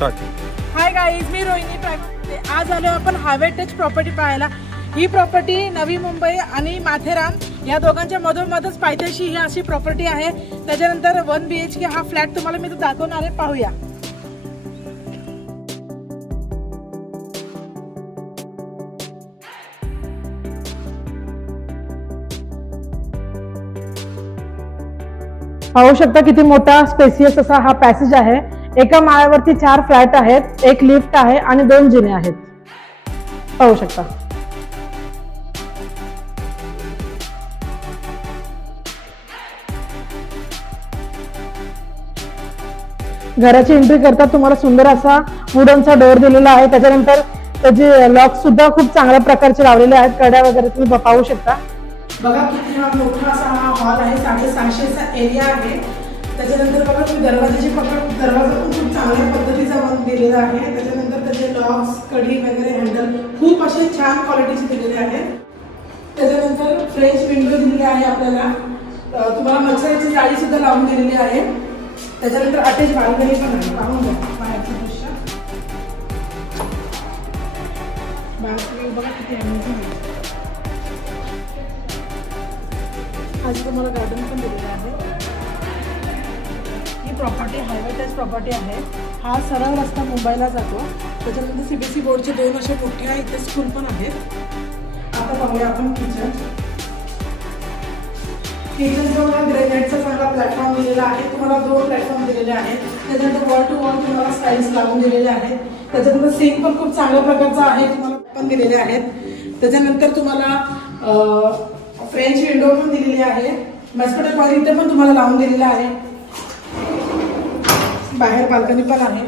Start. Hi guys, मी रोहिणी प्रायव्हेटमध्ये आज आलो आपण हायवेटेज प्रॉपर्टी पाहायला. ही प्रॉपर्टी नवी मुंबई आणि माथेरान या दोघांच्या मधोमधच पायथ्याशी ही अशी प्रॉपर्टी आहे. त्याच्यानंतर 1 BHK हा फ्लॅट तुम्हाला मी दाखवणार आहे, पाहूया. पाहू शकता किती मोठा स्पेसियस असा हा पॅसेज आहे. एका माळ्यावरती 4 फ्लॅट आहेत, एक लिफ्ट आहे आणि 2 जिने आहेत. पाहू शकता. घराची एंट्री करता तुम्हाला सुंदर असा वुडनचा डोअर दिलेला आहे. त्याच्यानंतर त्याचे लॉक सुद्धा खूप चांगल्या प्रकारचे लावलेले आहेत. कड्या वगैरे तुम्ही पाहू शकता. बघा किती हा मोठा असा हा हॉल आहे. 650चा एरिया आहे. त्याच्यानंतर बघा तुम्ही दरवाजाची दरवाजा पण खूप चांगल्या पद्धतीचा दिलेला आहे. त्याच्यानंतर त्याचे लॉक्स, कडी वगैरे हँडल खूप असे छान क्वालिटीचे दिलेले आहेत. त्याच्यानंतर फ्रेंच विंडो दिलेली आहे आपल्याला. तुम्हाला मच्छराची जाळी सुद्धा लावून दिलेली आहे. त्याच्यानंतर अटॅच बाल्कनी पण आहे. पाहून घ्या बाहेरचं दृश्य. बाल्कनी बघा किती अमेझिंग आहे. आज तुम्हाला गार्डन पण दिलेलं आहे. ही प्रॉपर्टी हायवेटेज प्रॉपर्टी आहे. हा सरळ रस्ता मुंबईला जातो. त्याच्यानंतर CBSE बोर्डचे 2 असे मोठे इथे स्कूल पण आहेत. आता पाहूया आपण किचन तुम्हाला ग्रेनाइटचा चांगला प्लॅटफॉर्म दिलेला आहे. तुम्हाला 2 प्लॅटफॉर्म दिलेले आहेत. त्याच्यानंतर वॉल टू वॉल तुम्हाला स्टाईल्स लावून दिलेले आहेत. त्याच्यानंतर सिंक पण खूप चांगल्या प्रकारचा आहे, तुम्हाला पण दिलेले आहेत. त्याच्यानंतर तुम्हाला फ्रेंच विंडो पण दिलेली आहे. मस्किटो कॉईल इथे पण तुम्हाला लावून दिलेला आहे. बाहेर बाल्कनी पण आहे.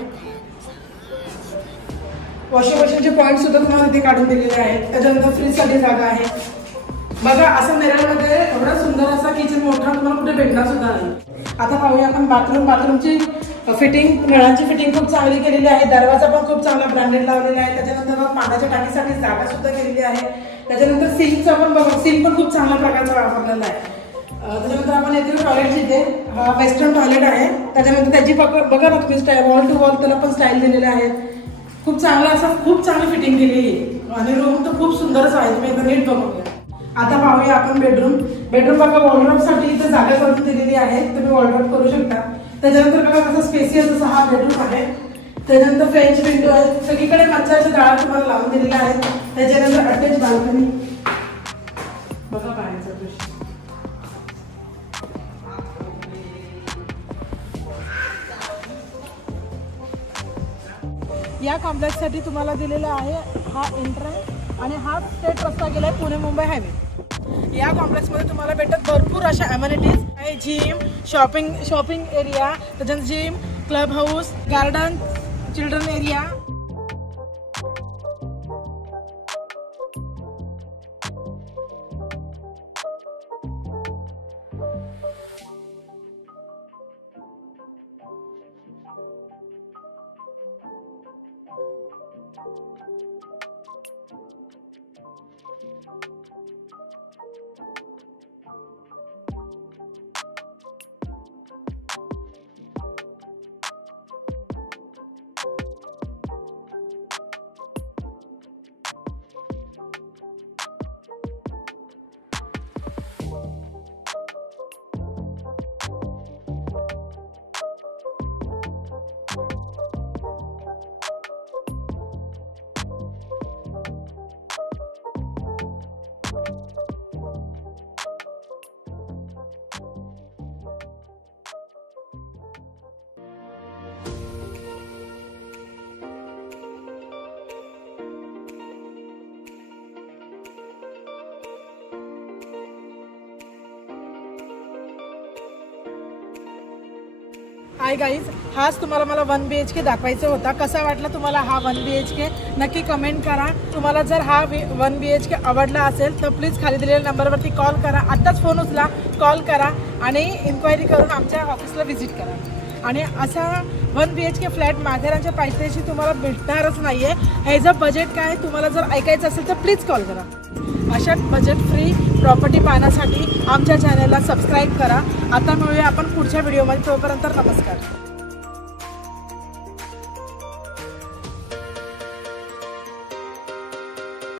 वॉशिंग मशीनचे पॉईंट सुद्धा तुम्हाला इथे काढून दिलेले आहेत. त्याच्यानंतर फ्रीजसाठी जागा आहे. बघा असं नेरळमध्ये एवढा सुंदर असा किचन मोठा तुम्हाला कुठे भेटणार सुद्धा नाही. आता पाहूया आपण बाथरूमची फिटिंग, नळांची फिटिंग खूप चांगली केलेली आहे. दरवाजा पण खूप चांगला ब्रँडेड लावलेला आहे. त्याच्यानंतर पाण्याच्या टाकीसाठी जागा सुद्धा केलेली आहे. त्याच्यानंतर सिंकचा पण बघा, सिंक पण खूप चांगल्या प्रकारचा वापरलेला आहे. त्याच्यानंतर आपण येथील टॉयलेट जिथे हा वेस्टर्न टॉयलेट आहे. त्याच्यानंतर त्याची बघा ना तुम्ही वॉल टू वॉल त्याला पण स्टाईल दिलेले आहेत. खूप चांगला असं खूप चांगली फिटिंग केलेली आहे आणि रूम तर खूप सुंदरच आहे. तुम्ही एकदा नीट बघूया. आता पाहूया आपण बेडरूम बघा वॉर्डरोबसाठी इथे जागा करून दिलेली आहे. तुम्ही वॉर्डरोब करू शकता. त्याच्यानंतर बघा कसं स्पेसियस असा हा बेडरूम आहे. त्याच्यानंतर फ्रेंच विंडो आहे. सगळीकडे मच्छराच्या जाळ्या तुम्हाला लावून दिलेल्या आहेत. त्याच्यानंतर अटॅच बाल्कनी बघा बाहेरचा दृश्य. या कॉम्प्लेक्ससाठी तुम्हाला दिलेला आहे हा एंट्रन्स आणि हा स्ट्रेट रस्ता गेलाय पुणे मुंबई हायवे. या कॉम्प्लेक्समध्ये तुम्हाला भेटत भरपूर अशा अमेनिटीज आहे. जिम, शॉपिंग एरिया, त्याच्यानंतर gym, club house, garden, children area. Hi guys, हाच तुम्हाला मला 1 BHK दाखवायचा होता. कसा वाटला तुम्हाला हा 1 BHK नक्की कमेंट करा. तुम्हाला जर हा 1 BHK आवडला असेल तर प्लीज खाली दिलेल्या नंबरवरती कॉल करा. आत्ताच फोन उचला, कॉल करा आणि इन्क्वायरी करून आमच्या ऑफिसला व्हिजिट करा. आणि असा 1 BHK फ्लॅट माथेरानच्या पायथ्याशी तुम्हाला भेटणारच नाही आहे. ह्याचं बजेट काय तुम्हाला जर ऐकायचं असेल तर प्लीज कॉल करा. अशा बजेट फ्री प्रॉपर्टी पाहण्यासाठी आमच्या चॅनलला सबस्क्राईब करा. आता मिळूया आपण पुढच्या व्हिडिओमध्ये. तोपर्यंत नमस्कार.